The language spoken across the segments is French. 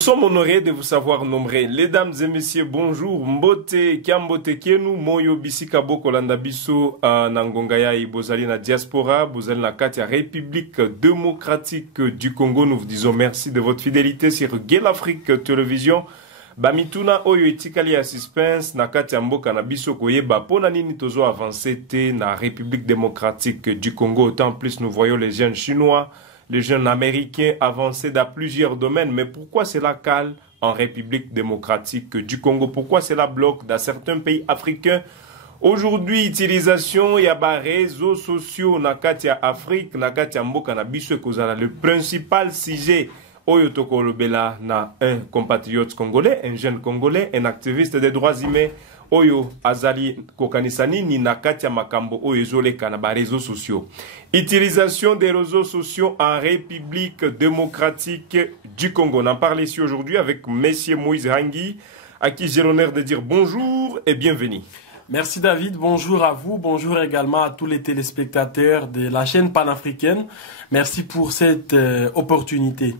Nous sommes honorés de vous savoir nombreux. Mesdames et messieurs, bonjour. Mbote, Kiambote Kenu, Moyo Bisika Boko Landa Biso, Nangongaya et Bozali na diaspora, Bozali na Katia République démocratique du Congo. Nous vous disons merci de votre fidélité sur Gay l'Afrique Télévision. Bamituna Oyo etikali ya suspense na Katia Mboka na Biso Koyeba pona nini tozo avancé te na République démocratique du Congo. Autant plus nous voyons les jeunes chinois, les jeunes américains avancés dans plusieurs domaines. Mais pourquoi cela cale en République démocratique du Congo? Pourquoi cela bloque dans certains pays africains? Aujourd'hui, utilisation ya ba réseaux sociaux na Katia Afrique, na Katia Mboka na Biso Kozala, le principal sujet. Oyo Tokolobela na un compatriote congolais, un jeune congolais, un activiste des droits humains. Oyo Azali Kokanisani ni na Katia Makambo Oyo Zoleka na ba réseaux sociaux. Utilisation des réseaux sociaux en République démocratique du Congo. On en parle ici aujourd'hui avec Monsieur Moïse Rangui, à qui j'ai l'honneur de dire bonjour et bienvenue. Merci David, bonjour à vous, bonjour également à tous les téléspectateurs de la chaîne panafricaine. Merci pour cette opportunité.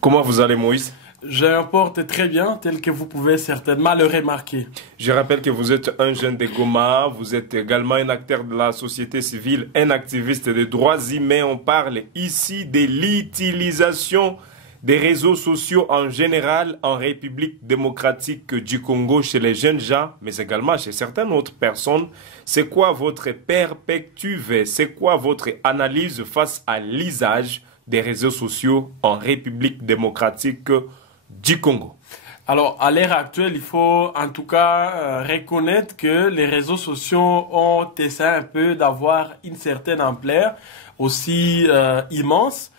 Comment vous allez Moïse? Je porte très bien, tel que vous pouvez certainement le remarquer. Je rappelle que vous êtes un jeune de Goma, vous êtes également un acteur de la société civile, un activiste des droits humains. On parle ici de l'utilisation des réseaux sociaux en général en République démocratique du Congo chez les jeunes gens, mais également chez certaines autres personnes. C'est quoi votre perspective, c'est quoi votre analyse face à l'usage des réseaux sociaux en République démocratique du Congo? Alors, à l'ère actuelle, il faut en tout cas reconnaître que les réseaux sociaux ont essayé un peu d'avoir une certaine ampleur aussi immense,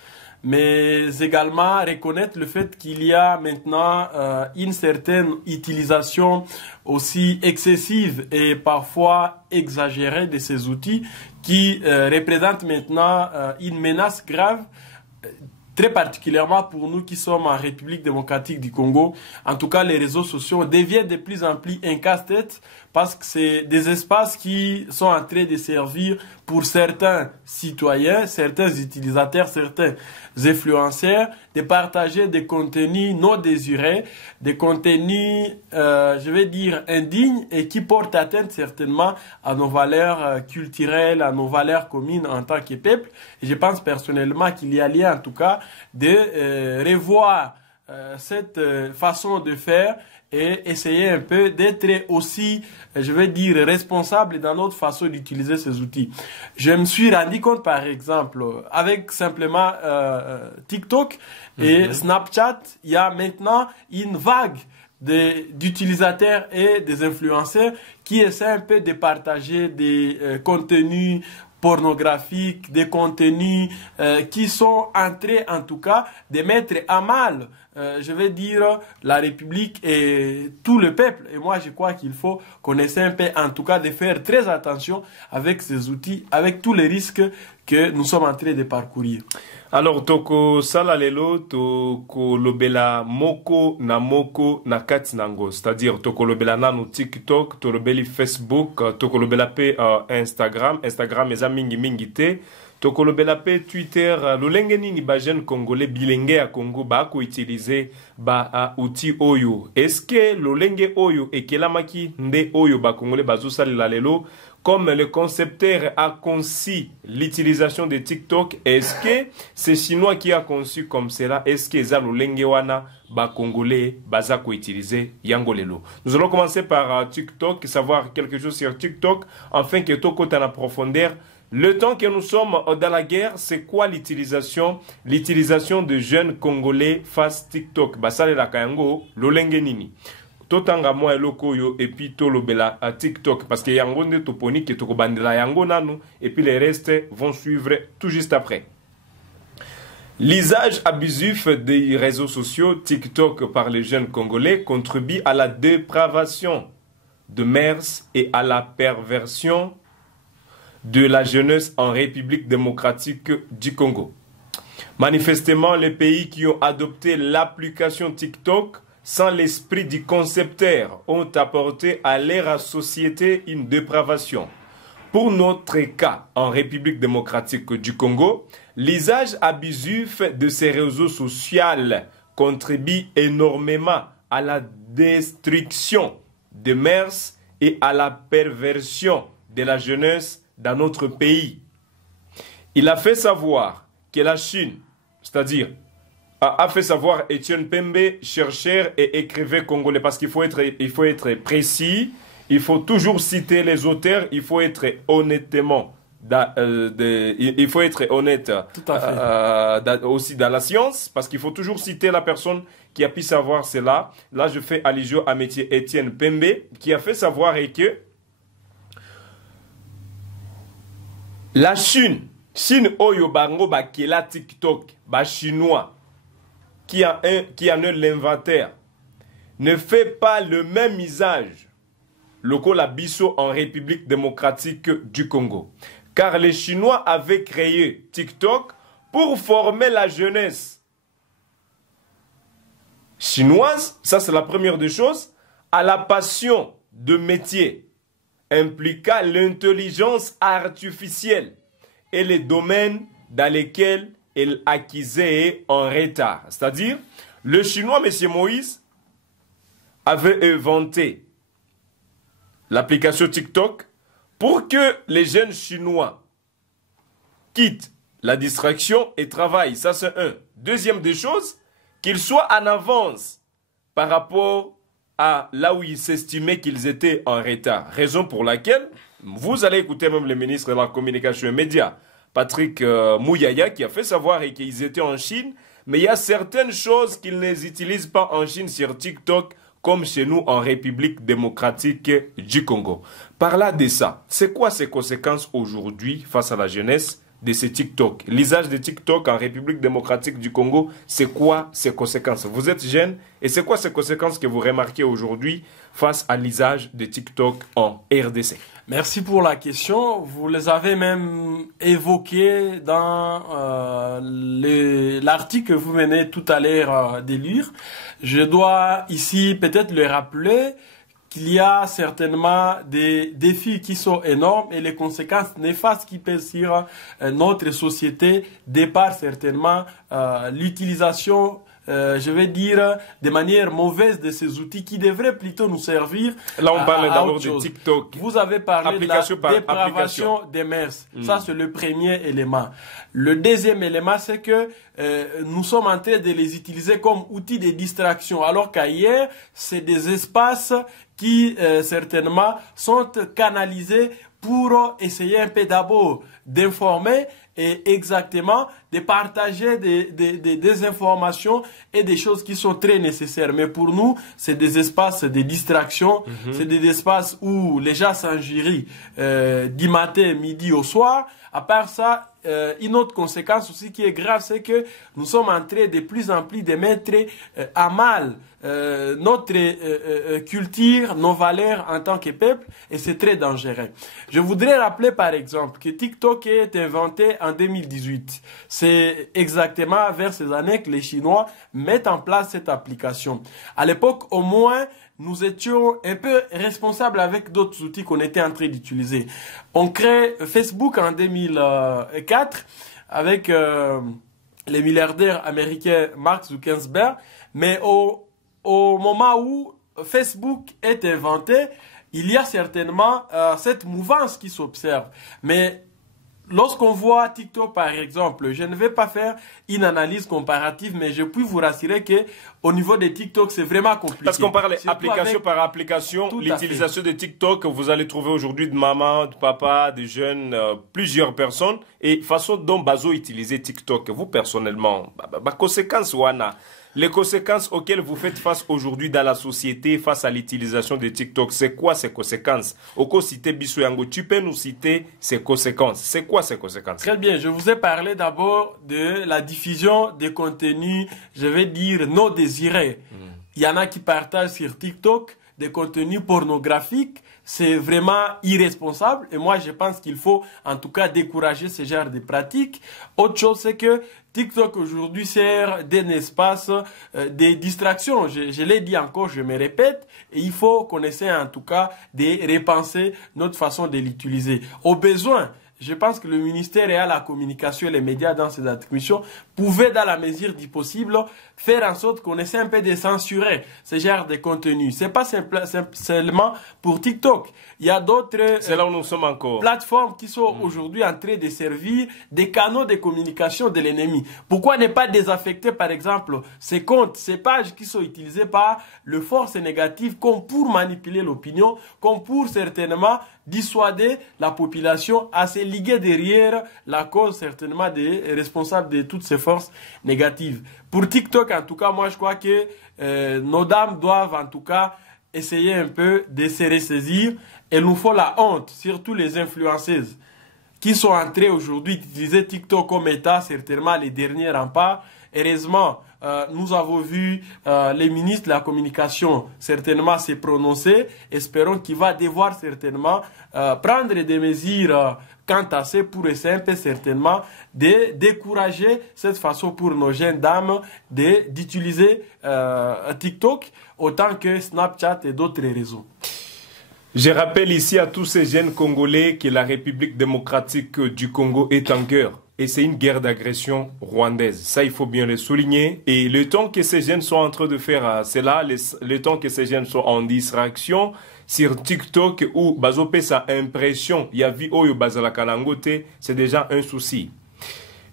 mais également reconnaître le fait qu'il y a maintenant une certaine utilisation aussi excessive et parfois exagérée de ces outils qui représentent maintenant une menace grave, très particulièrement pour nous qui sommes en République démocratique du Congo. En tout cas, les réseaux sociaux deviennent de plus en plus un casse-tête parce que c'est des espaces qui sont en train de servir pour certains citoyens, certains utilisateurs, certains influenceurs, de partager des contenus non désirés, des contenus, je vais dire, indignes et qui portent atteinte certainement à nos valeurs culturelles, à nos valeurs communes en tant que peuple. Et je pense personnellement qu'il y a lieu en tout cas de revoir cette façon de faire et essayer un peu d'être aussi, je vais dire, responsable dans notre façon d'utiliser ces outils. Je me suis rendu compte, par exemple, avec simplement TikTok et Snapchat, il y a maintenant une vague d'utilisateurs et des influenceurs qui essaient un peu de partager des contenus pornographiques, des contenus qui sont entrés en tout cas de mettre à mal, je vais dire, la République et tout le peuple. Et moi je crois qu'il faut qu'on essaie un peu en tout cas de faire très attention avec ces outils, avec tous les risques que nous sommes en train de parcourir. Alors, toko sala lelo toko lobela moko na kati nango, c'est-à-dire toko lobela nanu TikTok, toko lobeli Facebook, toko lobela pe Instagram eza mingi te, toko lobela pe Twitter, lolenge nini ba jeune congolais bilenge ya Congo ba ko utiliser ba outil oyo. Est-ce que lolenge oyo ekelamaki nde oyo ba congolais bazo salela lelo? Comme le concepteur a conçu l'utilisation de TikTok, est-ce que c'est Chinois qui a conçu comme cela? Est-ce que ça l'Olengewana, ba Congolais, bazako utiliser Yangolelo? Nous allons commencer par TikTok, savoir quelque chose sur TikTok, afin que tout côté en profondeur. Le temps que nous sommes dans la guerre, c'est quoi l'utilisation? L'utilisation de jeunes Congolais face TikTok. Basale la Kayango, l'Olenge Nini. Totanga moi eloko yo et puis tolobela à TikTok parce que yango nde toponi ke tokobandela yango nanu et puis les restes vont suivre tout juste après. L'usage abusif des réseaux sociaux TikTok par les jeunes congolais contribue à la dépravation de mœurs et à la perversion de la jeunesse en République démocratique du Congo. Manifestement, les pays qui ont adopté l'application TikTok sans l'esprit du concepteur, ont apporté à leur société une dépravation. Pour notre cas, en République démocratique du Congo, l'usage abusif de ces réseaux sociaux contribue énormément à la destruction des mœurs et à la perversion de la jeunesse dans notre pays. Il a fait savoir que la Chine, c'est-à-dire a fait savoir Etienne Pembe, chercheur et écrivain congolais, parce qu'il faut être précis, il faut toujours citer les auteurs, il faut être honnêtement, il faut être honnête aussi dans la science, parce qu'il faut toujours citer la personne qui a pu savoir cela. Là, je fais allusion à métier Etienne Pembe, qui a fait savoir que la Chine oyo bango bakela TikTok, ba chinois, qui en est l'inventaire, ne fait pas le même usage local biso en République démocratique du Congo. Car les Chinois avaient créé TikTok pour former la jeunesse chinoise, ça c'est la première des choses, à la passion de métier impliquant l'intelligence artificielle et les domaines dans lesquels elle acquisait en retard. C'est-à-dire, le Chinois, M. Moïse, avait inventé l'application TikTok pour que les jeunes Chinois quittent la distraction et travaillent. Ça, c'est un. Deuxième des choses, qu'ils soient en avance par rapport à là où ils s'estimaient qu'ils étaient en retard. Raison pour laquelle, vous allez écouter même le ministre de la Communication et Médias, Patrick Mouyaya, qui a fait savoir qu'ils étaient en Chine, mais il y a certaines choses qu'ils n'utilisent pas en Chine sur TikTok, comme chez nous en République démocratique du Congo. Par là de ça, c'est quoi ces conséquences aujourd'hui face à la jeunesse de ces TikTok? L'usage de TikTok en République démocratique du Congo, c'est quoi ces conséquences? Vous êtes jeune et c'est quoi ces conséquences que vous remarquez aujourd'hui face à l'usage de TikTok en RDC? Merci pour la question. Vous les avez même évoqués dans l'article que vous venez tout à l'heure de lire. Je dois ici peut-être le rappeler qu'il y a certainement des défis qui sont énormes et les conséquences néfastes qui pèsent sur notre société dépassent certainement l'utilisation je vais dire, de manière mauvaise de ces outils qui devraient plutôt nous servir. Là, on parle d'abord de TikTok. Vous avez parlé de la dépravation des mœurs. Ça, c'est le premier élément. Le deuxième élément, c'est que nous sommes en train de les utiliser comme outils de distraction, alors qu'ailleurs, c'est des espaces qui, certainement, sont canalisés pour essayer un peu d'abord d'informer et exactement de partager des informations et des choses qui sont très nécessaires. Mais pour nous, c'est des espaces de distraction, c'est des espaces où les gens s'injurient du matin, midi au soir. À part ça, une autre conséquence aussi qui est grave, c'est que nous sommes en train de plus en plus de mettre à mal notre culture, nos valeurs en tant que peuple, et c'est très dangereux. Je voudrais rappeler par exemple que TikTok est inventé en 2018. C'est exactement vers ces années que les Chinois mettent en place cette application. À l'époque, au moins, nous étions un peu responsables avec d'autres outils qu'on était en train d'utiliser. On crée Facebook en 2004 avec les milliardaires américains Mark Zuckerberg, mais au moment où Facebook est inventé, il y a certainement cette mouvance qui s'observe. Mais lorsqu'on voit TikTok par exemple, je ne vais pas faire une analyse comparative, mais je puis vous rassurer que au niveau de TikTok, c'est vraiment compliqué. Parce qu'on parle application par application, l'utilisation de TikTok, vous allez trouver aujourd'hui de maman, de papa, de jeunes, plusieurs personnes, et façon dont Bazo utilisait TikTok, vous personnellement, conséquence wana. Les conséquences auxquelles vous faites face aujourd'hui dans la société face à l'utilisation de TikTok, c'est quoi ces conséquences? Oko cité Bissou Yango, tu peux nous citer ces conséquences. C'est quoi ces conséquences? Très bien, je vous ai parlé d'abord de la diffusion des contenus, je vais dire, non désirés. Il y en a qui partagent sur TikTok des contenus pornographiques. C'est vraiment irresponsable et moi je pense qu'il faut en tout cas décourager ce genre de pratiques. Autre chose, c'est que TikTok aujourd'hui sert d'un espace de distraction. Je l'ai dit encore, je me répète, et il faut qu'on essaie en tout cas de repenser notre façon de l'utiliser. Au besoin, je pense que le ministère et à la communication et les médias dans ces attributions pouvaient, dans la mesure du possible, faire en sorte qu'on essaie un peu de censurer ce genre de contenu. C'est pas seulement pour TikTok. Il y a d'autres c'est là où nous sommes encore. Plateformes qui sont aujourd'hui en train de servir des canaux de communication de l'ennemi. Pourquoi ne pas désaffecter, par exemple, ces comptes, ces pages qui sont utilisées par les forces négatives comme pour manipuler l'opinion, comme pour certainement dissuader la population à se liguer derrière la cause certainement des responsables de toutes ces forces négatives. Pour TikTok, en tout cas, moi je crois que nos dames doivent en tout cas essayer un peu de se ressaisir. Il nous faut la honte, surtout les influenceuses qui sont entrées aujourd'hui d'utiliser TikTok comme état, certainement les derniers remparts. Heureusement, nous avons vu les ministres de la communication certainement se prononcer. Espérons qu'il va devoir certainement prendre des mesures quant à ça pour essayer un peu certainement de décourager cette façon pour nos jeunes dames d'utiliser TikTok autant que Snapchat et d'autres réseaux. Je rappelle ici à tous ces jeunes Congolais que la République démocratique du Congo est en guerre. Et c'est une guerre d'agression rwandaise. Ça, il faut bien le souligner. Et le temps que ces jeunes sont en train de faire cela, le temps que ces jeunes sont en distraction sur TikTok ou bazopé sa impression, il y a vu oyo bazala kalangote, c'est déjà un souci.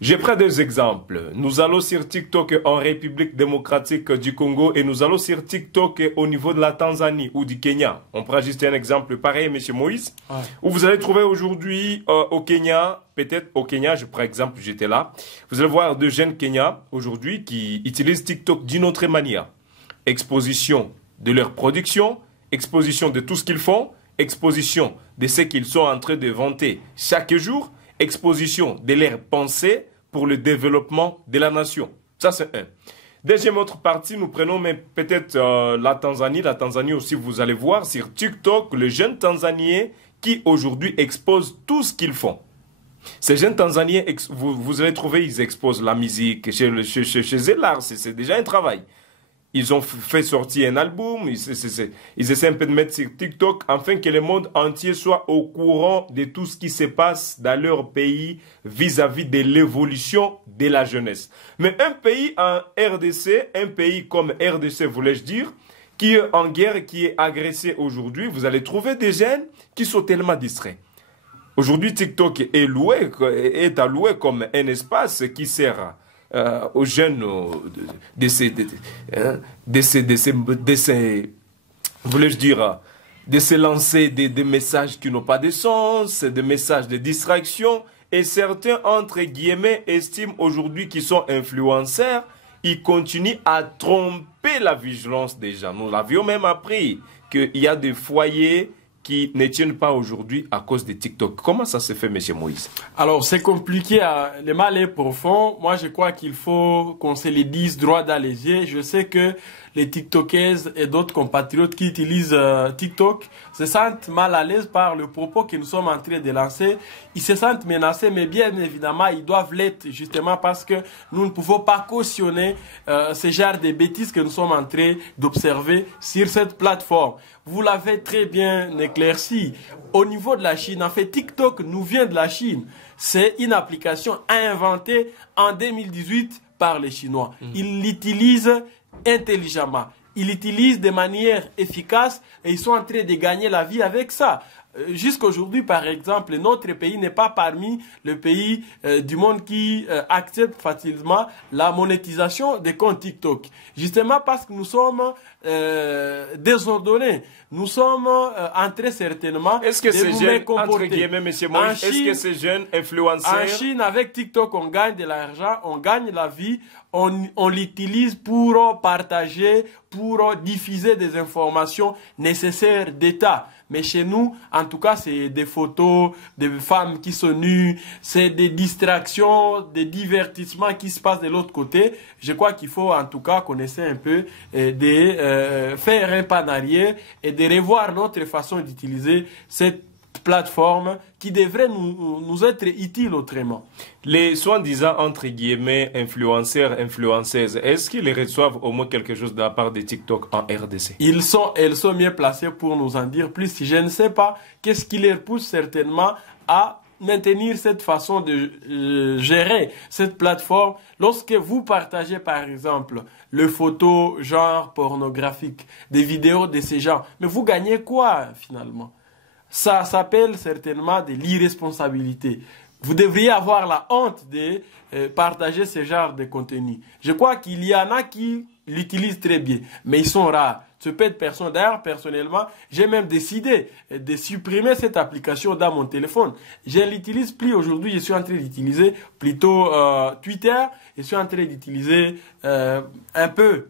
Je prends des exemples. Nous allons sur TikTok en République démocratique du Congo et nous allons sur TikTok au niveau de la Tanzanie ou du Kenya. On prend juste un exemple pareil, M. Moïse, où vous allez trouver aujourd'hui au Kenya, peut-être au Kenya, je prends exemple, j'étais là. Vous allez voir deux jeunes Kenyans aujourd'hui qui utilisent TikTok d'une autre manière. Exposition de leur production, exposition de tout ce qu'ils font, exposition de ce qu'ils sont en train de vanter chaque jour, exposition de leurs pensées pour le développement de la nation. Ça, c'est un. Deuxième autre partie, nous prenons mais peut-être la Tanzanie. La Tanzanie aussi, vous allez voir sur TikTok, les jeunes Tanzaniens qui aujourd'hui exposent tout ce qu'ils font. Ces jeunes Tanzaniens, vous allez trouver, ils exposent la musique chez l'art, c'est déjà un travail. Ils ont fait sortir un album, ils essaient un peu de mettre sur TikTok afin que le monde entier soit au courant de tout ce qui se passe dans leur pays vis-à-vis de l'évolution de la jeunesse. Mais un pays en RDC, un pays comme RDC, voulais-je dire, qui est en guerre, qui est agressé aujourd'hui, vous allez trouver des jeunes qui sont tellement distraits. Aujourd'hui, TikTok est alloué comme un espace qui sert aux jeunes de se lancer des messages qui n'ont pas de sens, des messages de distraction. Et certains, entre guillemets, estiment aujourd'hui qu'ils sont influenceurs. Ils continuent à tromper la vigilance des gens. Nous l'avions même appris qu'il y a des foyers qui ne tiennent pas aujourd'hui à cause de TikTok. Comment ça se fait, M. Moïse? Alors, c'est compliqué. Le mal est profond. Moi, je crois qu'il faut qu'on se le dise droit dans les yeux. Je sais que les TikTokers et d'autres compatriotes qui utilisent TikTok se sentent mal à l'aise par le propos que nous sommes en train de lancer. Ils se sentent menacés, mais bien évidemment, ils doivent l'être justement parce que nous ne pouvons pas cautionner ce genre de bêtises que nous sommes en train d'observer sur cette plateforme. Vous l'avez très bien éclairci. Au niveau de la Chine, en fait, TikTok nous vient de la Chine. C'est une application inventée en 2018 par les Chinois. Ils l'utilisent intelligemment. Ils l'utilisent de manière efficace et ils sont en train de gagner la vie avec ça. Jusqu'aujourd'hui, par exemple, notre pays n'est pas parmi les pays du monde qui acceptent facilement la monétisation des comptes TikTok. Justement parce que nous sommes désordonnés. Nous sommes en train certainement de nous comporter. Est-ce que ces jeunes influenceurs... En Chine, avec TikTok, on gagne de l'argent, on gagne la vie, on l'utilise pour partager, pour diffuser des informations nécessaires d'État. Mais chez nous, en tout cas, c'est des photos de femmes qui sont nues, c'est des distractions, des divertissements qui se passent de l'autre côté. Je crois qu'il faut en tout cas qu'on essaie un peu de faire un pas en arrière et de revoir notre façon d'utiliser cette plateforme qui devrait nous être utile autrement. Les soi-disant, entre guillemets, influenceurs, influenceuses, est-ce qu'ils reçoivent au moins quelque chose de la part de TikTok en RDC? Elles sont mieux placés pour nous en dire plus. Je ne sais pas qu'est-ce qui les pousse certainement à maintenir cette façon de gérer cette plateforme lorsque vous partagez par exemple les photos genre pornographiques, des vidéos de ces genres? Mais vous gagnez quoi finalement? Ça s'appelle certainement de l'irresponsabilité. Vous devriez avoir la honte de partager ce genre de contenu. Je crois qu'il y en a qui l'utilisent très bien, mais ils sont rares. Ce peu de personnes. D'ailleurs, personnellement, j'ai même décidé de supprimer cette application dans mon téléphone. Je ne l'utilise plus aujourd'hui. Je suis en train d'utiliser plutôt Twitter. Je suis en train d'utiliser un peu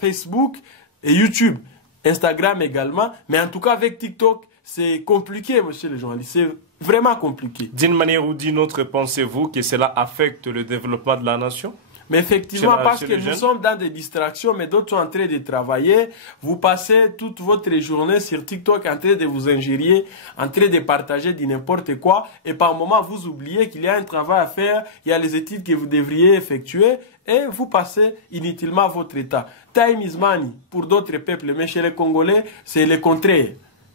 Facebook et YouTube. Instagram également. Mais en tout cas, avec TikTok, c'est compliqué, monsieur le journaliste. C'est vraiment compliqué. D'une manière ou d'une autre, pensez-vous que cela affecte le développement de la nation? Mais effectivement, parce que nous sommes dans des distractions, mais d'autres sont en train de travailler. Vous passez toute votre journée sur TikTok en train de vous injurier, en train de partager du n'importe quoi. Et par moment, vous oubliez qu'il y a un travail à faire, il y a les études que vous devriez effectuer. Et vous passez inutilement votre état. Time is money pour d'autres peuples, mais chez les Congolais, c'est le contraire.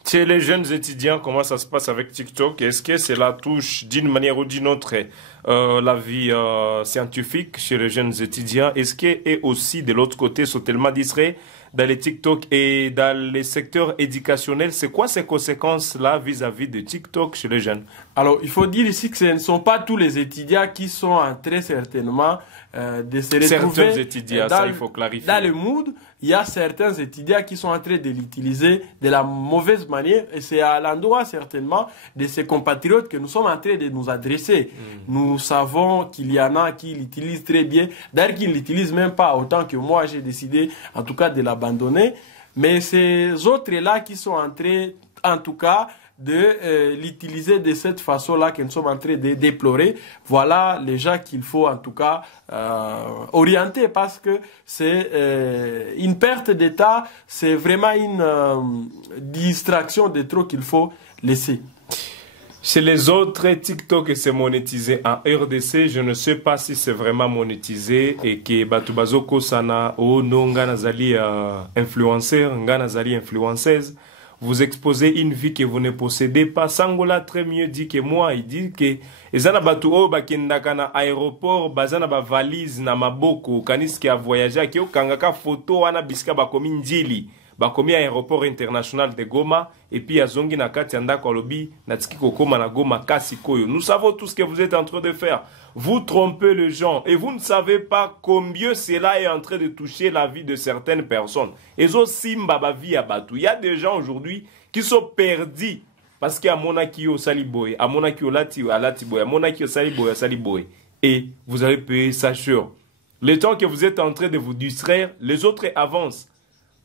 Chez les jeunes étudiants, comment ça se passe avec TikTok? Est-ce que cela touche d'une manière ou d'une autre la vie scientifique chez les jeunes étudiants? Est-ce que, et aussi de l'autre côté, sont tellement distraits dans les TikTok et dans les secteurs éducationnels? C'est quoi ces conséquences-là vis-à-vis de TikTok chez les jeunes? Alors, il faut dire ici que ce ne sont pas tous les étudiants qui sont en très certainement de se retrouver certains étudiants, ça il faut clarifier. Dans le mood. Il y a certains étudiants qui sont en train de l'utiliser de la mauvaise manière et c'est à l'endroit certainement de ces compatriotes que nous sommes en train de nous adresser. Nous savons qu'il y en a qui l'utilisent très bien, d'ailleurs qui ne l'utilisent même pas autant que moi j'ai décidé en tout cas de l'abandonner. Mais ces autres-là qui sont en train en tout cas de l'utiliser de cette façon-là que nous sommes en train de déplorer. Voilà les gens qu'il faut en tout cas orienter parce que c'est une perte d'état, c'est vraiment une distraction de trop qu'il faut laisser. Chez les autres, TikTok c'est monétisé en RDC. Je ne sais pas si c'est vraiment monétisé et que Batubazoko Sana ou non Ganazali influenceur, Ganazali influenceuse. Vous exposez une vie que vous ne possédez pas. Sangola très mieux dit que moi. Il dit que ezana batu o bakendaka na aéroport bazana ba valise na maboko kaniski a voyager ki o kangaka photo wana bisika bakomi njili bakomi aéroport international de Goma et puis azongi na kati ya ndako alobi na tiki kokoma na Goma kasi koyo. Nous savons tout ce que vous êtes en train de faire. Vous trompez les gens et vous ne savez pas combien cela est en train de toucher la vie de certaines personnes. Et zo simba ba vie à Batu. Il y a des gens aujourd'hui qui sont perdus parce qu'il y a monaki au saliboy, à monaki au lati à latiboy, à monaki au saliboy à saliboy. Et vous allez payer ça cher. Le temps que vous êtes en train de vous distraire, les autres avancent.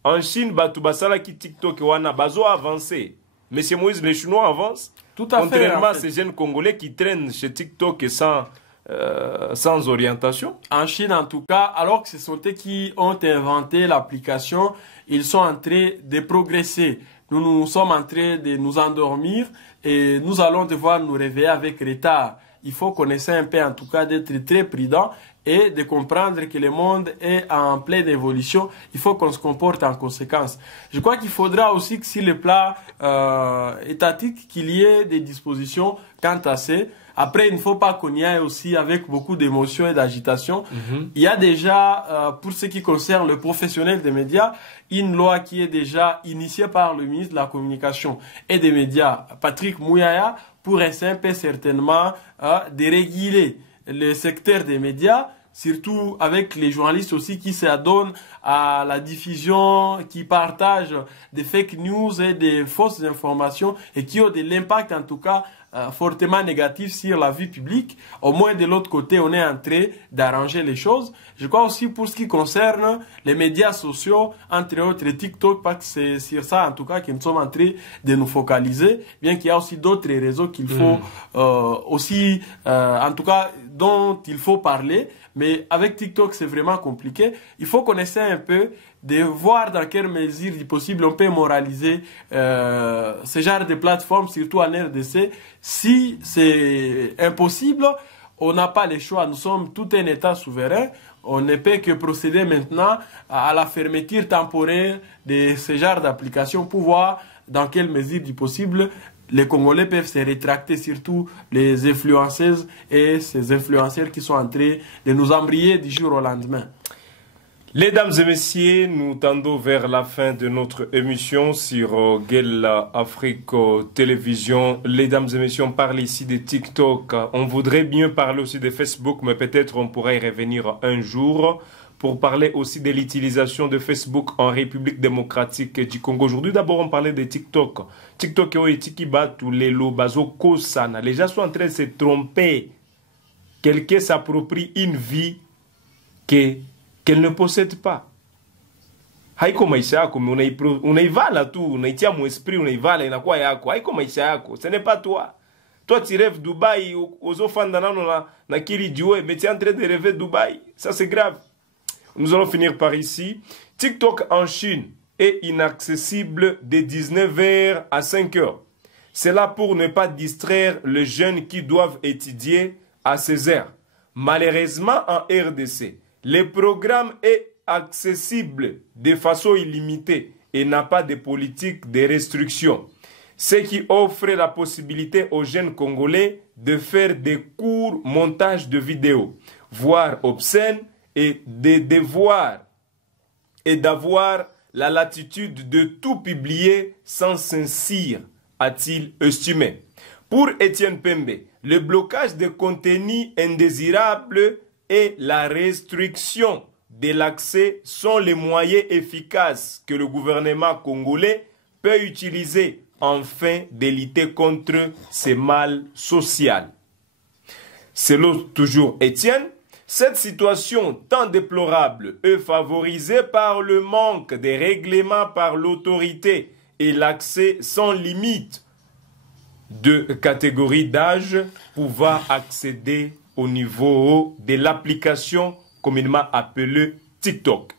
En Chine, Batu basala ki TikTok wana bazo avancé. Monsieur Moïse, les Chinois avancent. Tout à fait. Contrairement à ces jeunes Congolais qui traînent chez TikTok et sans orientation. En Chine, en tout cas, alors que ce sont eux qui ont inventé l'application, ils sont en train de progresser. Nous sommes en train de nous endormir et nous allons devoir nous réveiller avec retard. Il faut qu'on essaie un peu, en tout cas, d'être très prudent et de comprendre que le monde est en pleine évolution. Il faut qu'on se comporte en conséquence. Je crois qu'il faudra aussi que sur le plan étatique, qu'il y ait des dispositions quant à ça. Après, il ne faut pas qu'on y aille aussi avec beaucoup d'émotion et d'agitation. Il y a déjà, pour ce qui concerne le professionnel des médias, une loi qui est déjà initiée par le ministre de la Communication et des Médias, Patrick Mouyaya, pour essayer certainement de réguler le secteur des médias, surtout avec les journalistes aussi qui s'adonnent à la diffusion, qui partagent des fake news et des fausses informations et qui ont de l'impact en tout cas fortement négatif sur la vie publique. Au moins de l'autre côté, on est en train d'arranger les choses. Je crois aussi pour ce qui concerne les médias sociaux, entre autres TikTok, parce que c'est sur ça en tout cas que nous sommes en train de nous focaliser, bien qu'il y a aussi d'autres réseaux qu'il faut aussi, en tout cas, dont il faut parler. Mais avec TikTok, c'est vraiment compliqué. Il faut qu'on essaie un peu de voir dans quelle mesure possible on peut moraliser ce genre de plateforme, surtout en RDC. Si c'est impossible, on n'a pas le choix. Nous sommes tout un État souverain. On ne peut que procéder maintenant à la fermeture temporaire de ce genre d'application pour voir dans quelle mesure possible les Congolais peuvent se rétracter, surtout les influenceuses et ces influenceurs qui sont en train de nous embrayer du jour au lendemain. Mesdames et messieurs, nous tendons vers la fin de notre émission sur Gueule Afrique Télévision. Mesdames et messieurs, on parle ici de TikTok. On voudrait bien parler aussi de Facebook, mais peut-être on pourrait y revenir un jour pour parler aussi de l'utilisation de Facebook en République démocratique du Congo. Aujourd'hui, d'abord, on parlait de TikTok. TikTok est tous les lobazo kosana. Les gens sont en train de se tromper. Quelqu'un s'approprie une vie qu'elle ne possède pas. Haiko maisha yako, unaivala tu, unaitia mon esprit, unaivala, inakuwa yako. Haiko maisha yako, ce n'est pas toi. Toi, tu rêves Dubaï, aux offres na kili diwe, mais tu es en train de rêver Dubaï. Ça, c'est grave. Nous allons finir par ici. TikTok en Chine est inaccessible de 19h à 5h. C'est là pour ne pas distraire les jeunes qui doivent étudier à 16h. Malheureusement, en RDC, le programme est accessible de façon illimitée et n'a pas de politique de restriction. Ce qui offre la possibilité aux jeunes Congolais de faire des courts montages de vidéos, voire obscènes, et de devoir et d'avoir la latitude de tout publier sans censure, a-t-il estimé. Pour Étienne Pembe, le blocage des contenus indésirables et la restriction de l'accès sont les moyens efficaces que le gouvernement congolais peut utiliser afin de lutter contre ces mal social. Selon toujours Étienne, cette situation tant déplorable est favorisée par le manque de règlements par l'autorité et l'accès sans limite de catégories d'âge pouvant accéder au niveau de l'application communément appelée TikTok.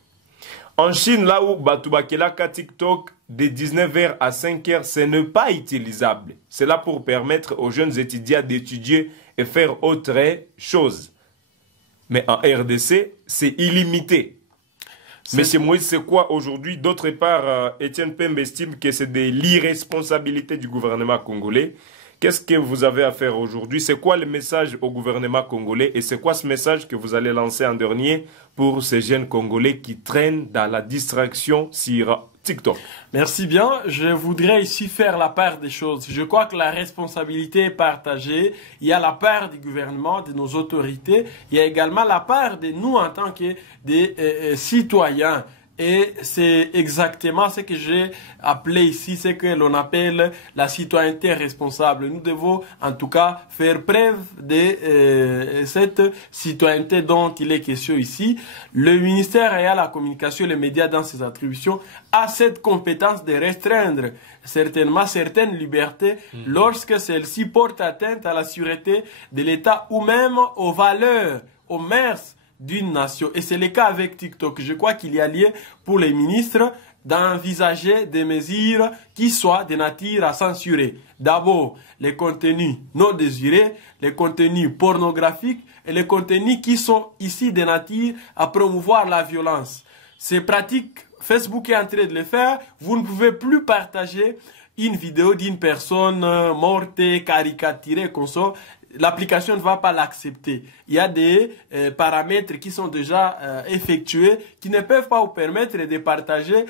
En Chine, là où Batubakelaka TikTok de 19h à 5h, ce n'est pas utilisable. C'est là pour permettre aux jeunes étudiants d'étudier et faire autre chose. Mais en RDC, c'est illimité. Monsieur Moïse, c'est quoi aujourd'hui? D'autre part, Étienne Pembe estime que c'est de l'irresponsabilité du gouvernement congolais. Qu'est-ce que vous avez à faire aujourd'hui? C'est quoi le message au gouvernement congolais? Et c'est quoi ce message que vous allez lancer en dernier pour ces jeunes Congolais qui traînent dans la distraction sur TikTok? Merci bien. Je voudrais ici faire la part des choses. Je crois que la responsabilité est partagée. Il y a la part du gouvernement, de nos autorités. Il y a également la part de nous en tant que des citoyens. Et c'est exactement ce que j'ai appelé ici, ce que l'on appelle la citoyenneté responsable. Nous devons en tout cas faire preuve de cette citoyenneté dont il est question ici. Le ministère ayant la communication et les médias dans ses attributions a cette compétence de restreindre certainement certaines libertés lorsque celles-ci portent atteinte à la sûreté de l'État ou même aux valeurs, aux mœurs d'une nation. Et c'est le cas avec TikTok. Je crois qu'il y a lieu pour les ministres d'envisager des mesures qui soient de nature à censurer. D'abord, les contenus non désirés, les contenus pornographiques et les contenus qui sont ici de nature à promouvoir la violence. Ces pratiques, Facebook est en train de les faire. Vous ne pouvez plus partager une vidéo d'une personne morte, caricaturée, comme ça. L'application ne va pas l'accepter. Il y a des paramètres qui sont déjà effectués qui ne peuvent pas vous permettre de partager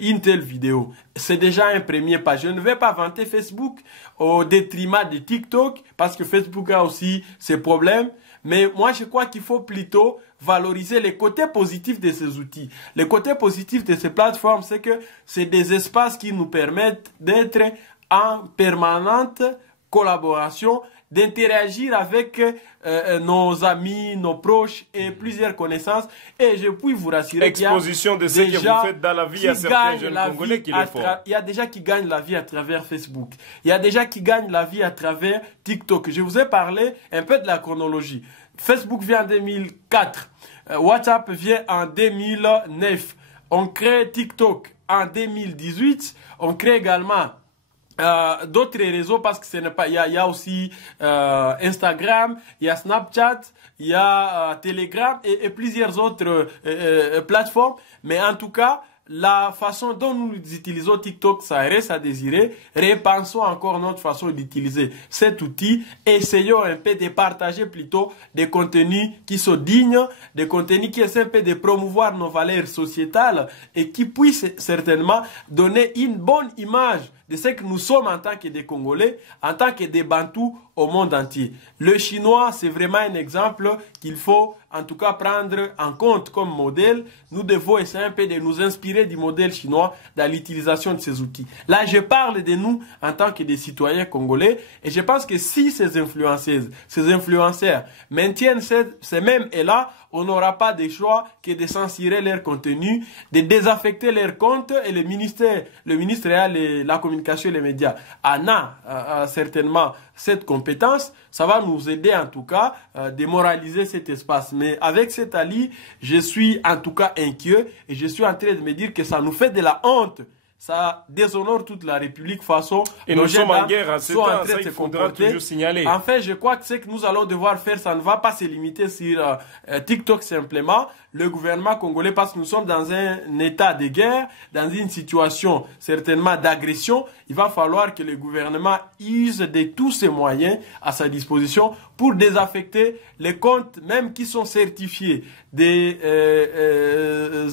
une telle vidéo. C'est déjà un premier pas. Je ne vais pas vanter Facebook au détriment de TikTok parce que Facebook a aussi ses problèmes. Mais moi, je crois qu'il faut plutôt valoriser les côtés positifs de ces outils. Les côtés positifs de ces plateformes, c'est que c'est des espaces qui nous permettent d'être en permanente collaboration, d'interagir avec nos amis, nos proches et plusieurs connaissances. Et je puis vous rassurer qu'il y a exposition de ce que vous faites dans la vie à certains jeunes Congolais qui le font. Il y a déjà qui gagnent la vie à travers Facebook. Il y a déjà qui gagnent la vie à travers TikTok. Je vous ai parlé un peu de la chronologie. Facebook vient en 2004. WhatsApp vient en 2009. On crée TikTok en 2018. On crée également d'autres réseaux parce que ce n'est pas, il y a aussi Instagram, il y a Snapchat, il y a Telegram et plusieurs autres plateformes. Mais en tout cas, la façon dont nous utilisons TikTok, ça reste à désirer. Repensons encore notre façon d'utiliser cet outil. Essayons un peu de partager plutôt des contenus qui sont dignes, des contenus qui essaient un peu de promouvoir nos valeurs sociétales et qui puissent certainement donner une bonne image de ce que nous sommes en tant que des Congolais, en tant que des Bantous au monde entier. Le chinois, c'est vraiment un exemple qu'il faut en tout cas prendre en compte comme modèle. Nous devons essayer un peu de nous inspirer du modèle chinois dans l'utilisation de ces outils. Là, je parle de nous en tant que des citoyens congolais et je pense que si ces influenceuses, ces influenceurs maintiennent ces mêmes élan, on n'aura pas de choix que de censurer leur contenu, de désaffecter leur compte et le ministre la communication et les médias en a certainement cette compétence. Ça va nous aider en tout cas à démoraliser cet espace. Mais avec cet allié, je suis en tout cas inquiet et je suis en train de me dire que ça nous fait de la honte. Ça déshonore toute la République façon et nous sommes en guerre à ce temps, ça il faudra toujours signaler. En fait, je crois que ce que nous allons devoir faire, ça ne va pas se limiter sur TikTok simplement. Le gouvernement congolais, parce que nous sommes dans un état de guerre, dans une situation certainement d'agression, il va falloir que le gouvernement use de tous ses moyens à sa disposition pour désaffecter les comptes, même qui sont certifiés, des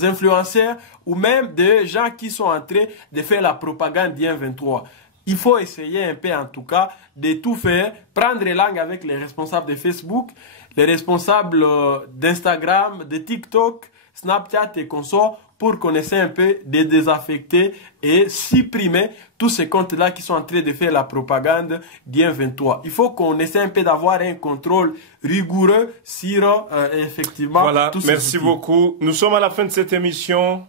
influenceurs ou même des gens qui sont en train de faire la propagande d'IN 23. Il faut essayer un peu en tout cas de tout faire, prendre langue avec les responsables de Facebook, les responsables d'Instagram, de TikTok, Snapchat et consorts pour qu'on essaie un peu de désaffecter et supprimer tous ces comptes-là qui sont en train de faire la propagande d'IN 23. Il faut qu'on essaie un peu d'avoir un contrôle rigoureux sur effectivement voilà, tous ces merci outils. beaucoup. Nous sommes à la fin de cette émission.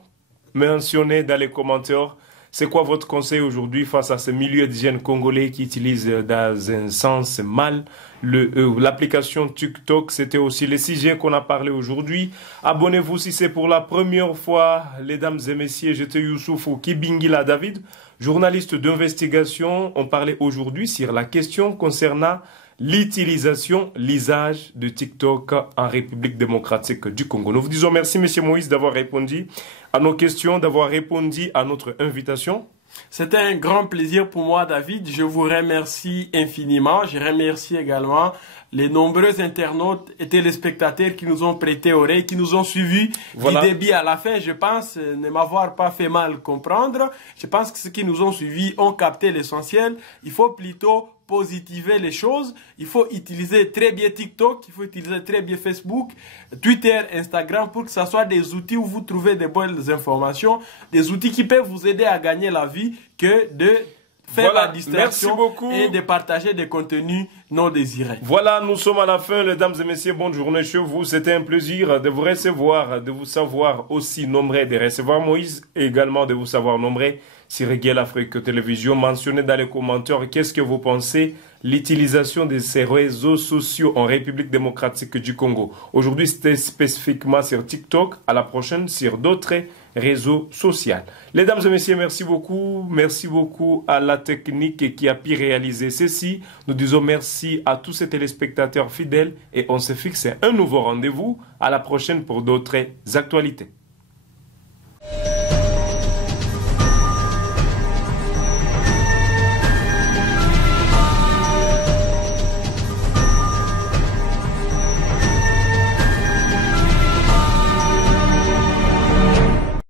Mentionnez dans les commentaires. C'est quoi votre conseil aujourd'hui face à ce milieu de jeunes congolais qui utilisent dans un sens mal l'application TikTok? C'était aussi le sujet qu'on a parlé aujourd'hui. Abonnez-vous si c'est pour la première fois. Mesdames et messieurs, j'étais Youssoufou Kibingila David, journaliste d'investigation. On parlait aujourd'hui sur la question concernant l'usage de TikTok en République démocratique du Congo. Nous vous disons merci, Monsieur Moïse, d'avoir répondu à nos questions, d'avoir répondu à notre invitation. C'était un grand plaisir pour moi, David. Je vous remercie infiniment. Je remercie également les nombreux internautes et téléspectateurs qui nous ont prêté oreille, qui nous ont suivis du début à la fin. Je pense ne m'avoir pas fait mal comprendre. Je pense que ceux qui nous ont suivis ont capté l'essentiel. Il faut plutôt positiver les choses. Il faut utiliser très bien TikTok, il faut utiliser très bien Facebook, Twitter, Instagram pour que ce soit des outils où vous trouvez de bonnes informations, des outils qui peuvent vous aider à gagner la vie que de faire la distraction et de partager des contenus non désirés. Voilà, nous sommes à la fin, mesdames et messieurs, bonne journée chez vous. C'était un plaisir de vous recevoir, de vous savoir aussi nombreux, de recevoir Moïse et également de vous savoir nombreux sur Guel Afrique Télévision. Mentionnez dans les commentaires qu'est-ce que vous pensez l'utilisation de ces réseaux sociaux en République démocratique du Congo. Aujourd'hui, c'était spécifiquement sur TikTok. À la prochaine, sur d'autres réseaux sociaux. Mesdames et messieurs, merci beaucoup. Merci beaucoup à la technique qui a pu réaliser ceci. Nous disons merci à tous ces téléspectateurs fidèles et on se fixe un nouveau rendez-vous. À la prochaine pour d'autres actualités.